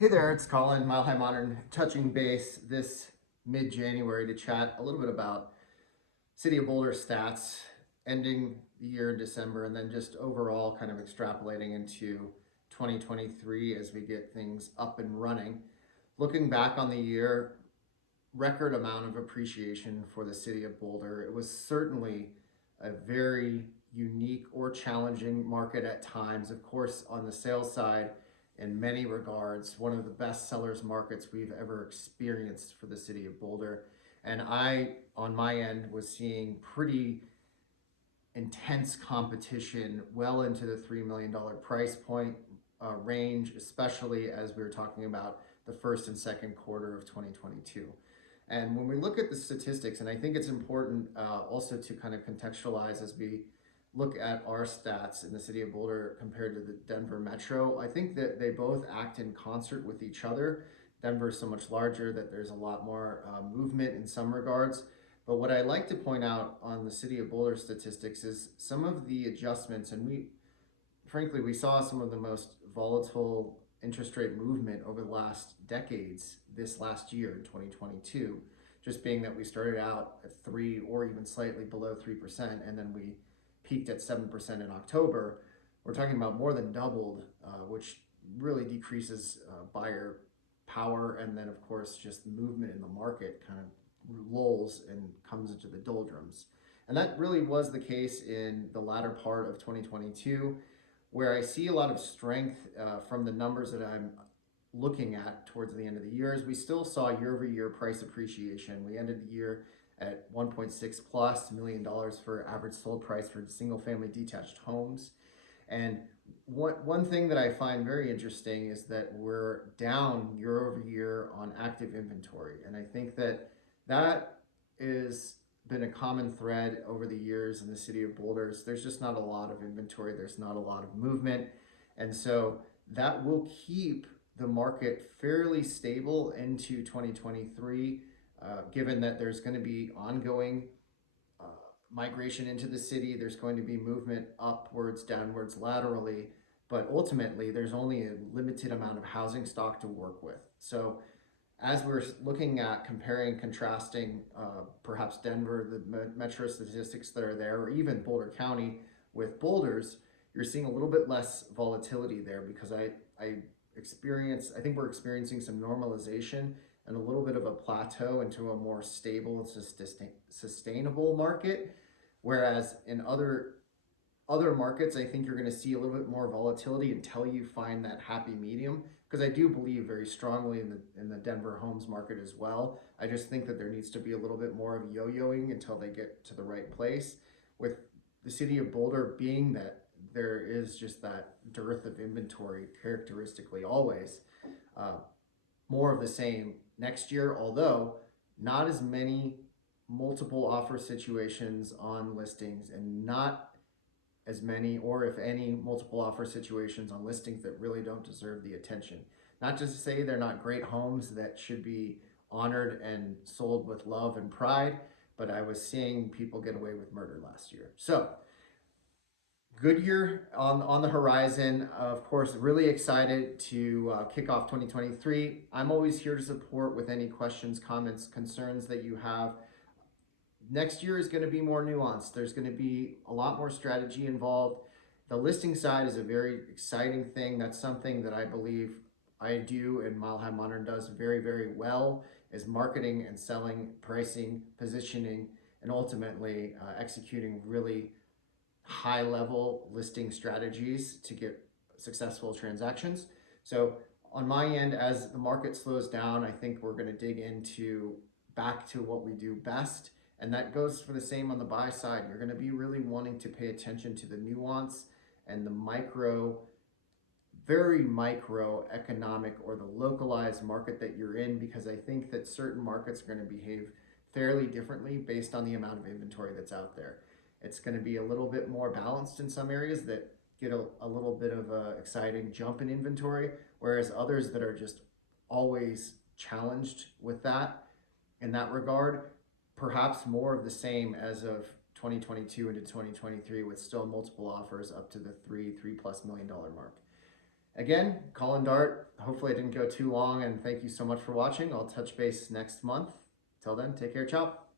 Hey there, it's Colin, Mile High Modern, touching base this mid-January to chat a little bit about City of Boulder stats, ending the year in December, and then just overall kind of extrapolating into 2023 as we get things up and running. Looking back on the year, record amount of appreciation for the City of Boulder. It was certainly a very unique or challenging market at times. Of course, on the sales side, in many regards, one of the best sellers markets we've ever experienced for the City of Boulder. And I, on my end, was seeing pretty intense competition well into the $3 million price point range, especially as we were talking about the first and second quarter of 2022. And when we look at the statistics, and I think it's important also to kind of contextualize as we look at our stats in the City of Boulder compared to the Denver Metro, I think that they both act in concert with each other. Denver is so much larger that there's a lot more movement in some regards. But what I like to point out on the City of Boulder statistics is some of the adjustments, and frankly, we saw some of the most volatile interest rate movement over the last decades this last year in 2022, just being that we started out at 3 or even slightly below 3%, and then we peaked at 7% in October. We're talking about more than doubled, which really decreases buyer power, and then of course just movement in the market kind of lulls and comes into the doldrums. And that really was the case in the latter part of 2022, where I see a lot of strength from the numbers that I'm looking at towards the end of the year. As we still saw year-over-year price appreciation. We ended the year at $1.6 plus million for average sold price for single-family detached homes. And one thing that I find very interesting is that we're down year over year on active inventory. And I think that that is been a common thread over the years in the City of Boulder. There's just not a lot of inventory. There's not a lot of movement. And so that will keep the market fairly stable into 2023, given that there's going to be ongoing migration into the city. There's going to be movement upwards, downwards, laterally, but ultimately there's only a limited amount of housing stock to work with. So as we're looking at comparing, contrasting perhaps Denver, the metro statistics that are there, or even Boulder County with Boulder's, you're seeing a little bit less volatility there because I think we're experiencing some normalization and a little bit of a plateau into a more stable and sustainable market. Whereas in other markets, I think you're going to see a little bit more volatility until you find that happy medium. Because I do believe very strongly in the Denver homes market as well. I just think that there needs to be a little bit more of yo-yoing until they get to the right place. With the City of Boulder being that there is just that dearth of inventory characteristically always, more of the same next year, although not as many multiple offer situations on listings and not as many, or if any, multiple offer situations on listings that really don't deserve the attention. Not just to say they're not great homes that should be honored and sold with love and pride, but I was seeing people get away with murder last year. So good year on the horizon. Of course, really excited to kick off 2023. I'm always here to support with any questions, comments, concerns that you have. Next year is going to be more nuanced. There's going to be a lot more strategy involved. The listing side is a very exciting thing. That's something that I believe I do and Mile High Modern does very, very well, is marketing and selling, pricing, positioning, and ultimately executing really high level listing strategies to get successful transactions. So on my end, as the market slows down, I think we're going to dig into back to what we do best. And that goes for the same on the buy side. You're going to be really wanting to pay attention to the nuance and the very micro economic or the localized market that you're in, because I think that certain markets are going to behave fairly differently based on the amount of inventory that's out there. It's going to be a little bit more balanced in some areas that get a little bit of a exciting jump in inventory, whereas others that are just always challenged with that in that regard, perhaps more of the same as of 2022 into 2023 with still multiple offers up to the $3+ million mark. Again, Colin Dart, hopefully it didn't go too long, and thank you so much for watching. I'll touch base next month. Till then, take care, ciao.